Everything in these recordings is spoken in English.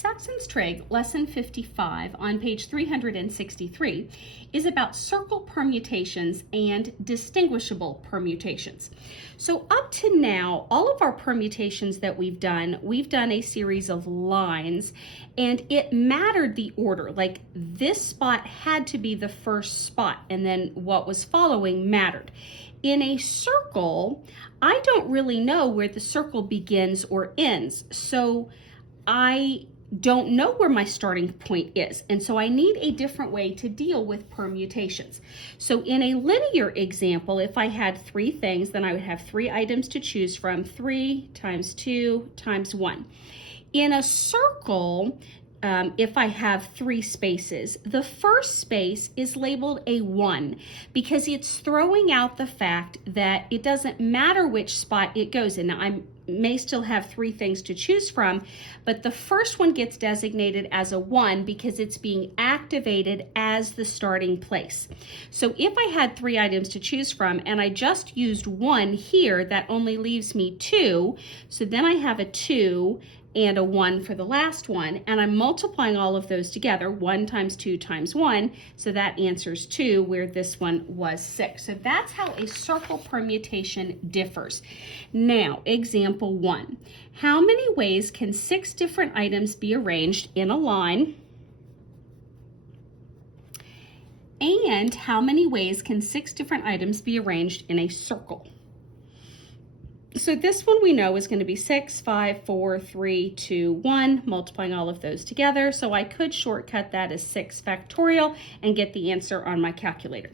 Saxon's Trig, lesson 55 on page 363, is about circle permutations and distinguishable permutations. So up to now, all of our permutations that we've done a series of lines, and it mattered the order. Like this spot had to be the first spot, and then what was following mattered. In a circle, I don't really know where the circle begins or ends, so I don't know where my starting point is, and so I need a different way to deal with permutations. So in a linear example, if I had three things, then I would have three items to choose from: 3 times 2 times 1. In a circle, if I have three spaces, the first space is labeled a 1 because it's throwing out the fact that it doesn't matter which spot it goes in. Now, I may still have three things to choose from, but the first one gets designated as a 1 because it's being activated as the starting place. So if I had three items to choose from and I just used 1 here, that only leaves me 2. So then I have a 2 and a 1 for the last one, and I'm multiplying all of those together, 1 times 2 times 1, so that answers 2, where this one was 6. So that's how a circle permutation differs. Now, example 1. How many ways can 6 different items be arranged in a line? And how many ways can 6 different items be arranged in a circle? So this one we know is going to be 6, 5, 4, 3, 2, 1, multiplying all of those together. So I could shortcut that as 6 factorial and get the answer on my calculator.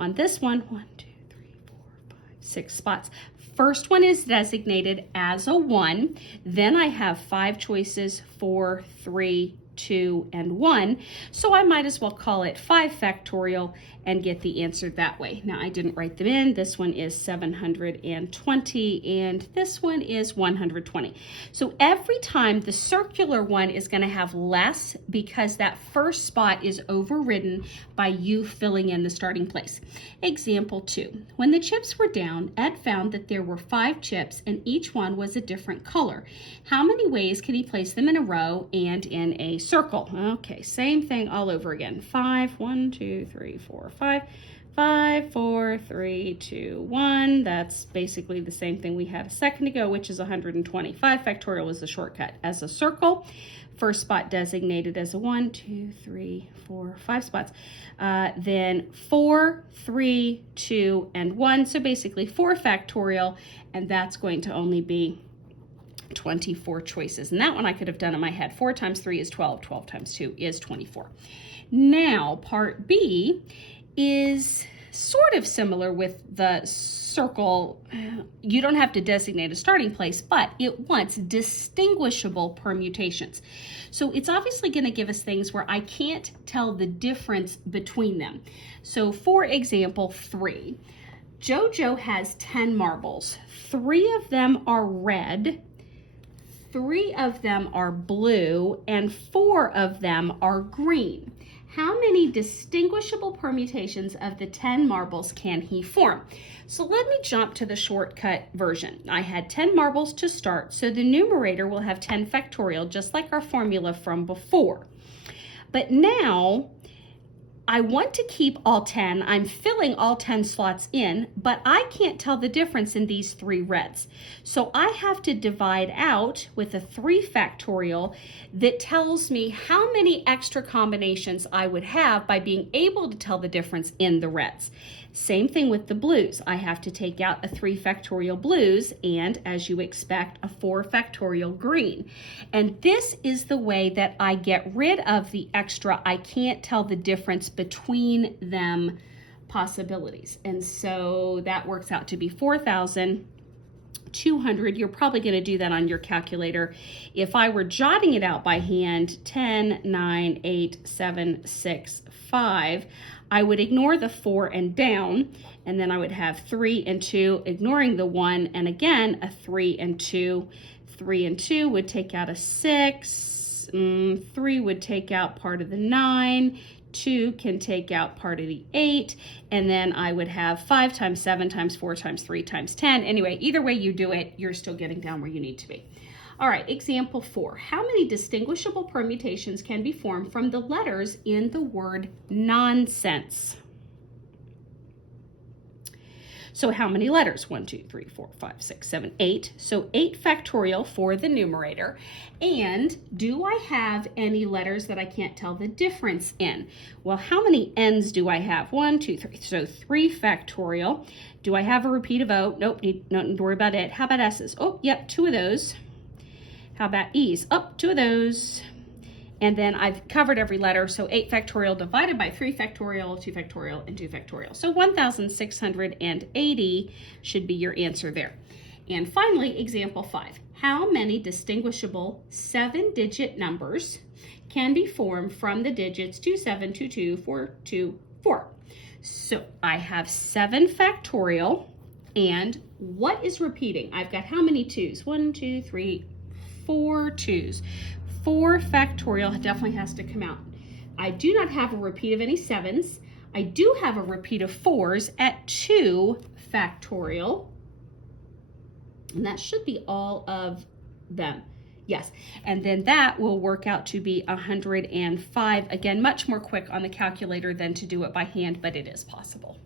On this one, 1, 2, 3, 4, 5, 6 spots. First one is designated as a 1. Then I have 5 choices, 4, 3, 2, and 1. So I might as well call it 5 factorial and get the answer that way. Now, I didn't write them in. This one is 720 and this one is 120. So every time the circular one is going to have less because that first spot is overridden by you filling in the starting place. Example 2. When the chips were down, Ed found that there were 5 chips and each one was a different color. How many ways can he place them in a row and in a circle? Okay, same thing all over again. 5, 1, 2, 3, 4, 5, 5, 4, 3, 2, 1. That's basically the same thing we had a second ago, which is 120. 5 factorial is the shortcut. As a circle, first spot designated as a 1, 2, 3, 4, 5 spots. Then 4, 3, 2, and 1. So basically 4 factorial, and that's going to only be 24 choices. And that one I could have done in my head. 4 times 3 is 12. 12 times 2 is 24. Now, part B is sort of similar with the circle. You don't have to designate a starting place, but it wants distinguishable permutations. So it's obviously going to give us things where I can't tell the difference between them. So for example, 3. JoJo has 10 marbles. 3 of them are red, 3 of them are blue, and 4 of them are green. How many distinguishable permutations of the 10 marbles can he form? So let me jump to the shortcut version. I had 10 marbles to start, so the numerator will have 10 factorial, just like our formula from before. But now, I want to keep all 10. I'm filling all 10 slots in, but I can't tell the difference in these 3 reds. So I have to divide out with a 3 factorial that tells me how many extra combinations I would have by being able to tell the difference in the reds. Same thing with the blues. I have to take out a 3 factorial blues and, as you expect, a 4 factorial green. And this is the way that I get rid of the extra I can't tell the difference between them possibilities. And so that works out to be 4,200. You're probably going to do that on your calculator. If I were jotting it out by hand, 10, 9, 8, 7, 6, 5, I would ignore the 4 and down, and then I would have 3 and 2, ignoring the 1, and again, a 3 and 2. 3 and 2 would take out a 6, 3 would take out part of the 9, 2 can take out part of the 8, and then I would have 5 times 7 times 4 times 3 times 10. Anyway, either way you do it, you're still getting down where you need to be. All right, example 4. How many distinguishable permutations can be formed from the letters in the word nonsense? So how many letters? 1, 2, 3, 4, 5, 6, 7, 8. So 8 factorial for the numerator. And do I have any letters that I can't tell the difference in? Well, how many N's do I have? 1, 2, 3. So 3 factorial. Do I have a repeat of O? Nope, don't worry about it. How about S's? Oh, yep, 2 of those. How about E's? Oh, 2 of those. And then I've covered every letter, so 8 factorial divided by 3 factorial, 2 factorial, and 2 factorial. So 1,680 should be your answer there. And finally, example 5. How many distinguishable 7-digit numbers can be formed from the digits 27, 22, 42, 4? So I have 7 factorial, and what is repeating? I've got how many 2's? 1, 2, 3, 4 2's. 4 factorial definitely has to come out. I do not have a repeat of any 7's. I do have a repeat of 4's at 2 factorial. And that should be all of them. Yes, and then that will work out to be 105. Again, much more quick on the calculator than to do it by hand, but it is possible.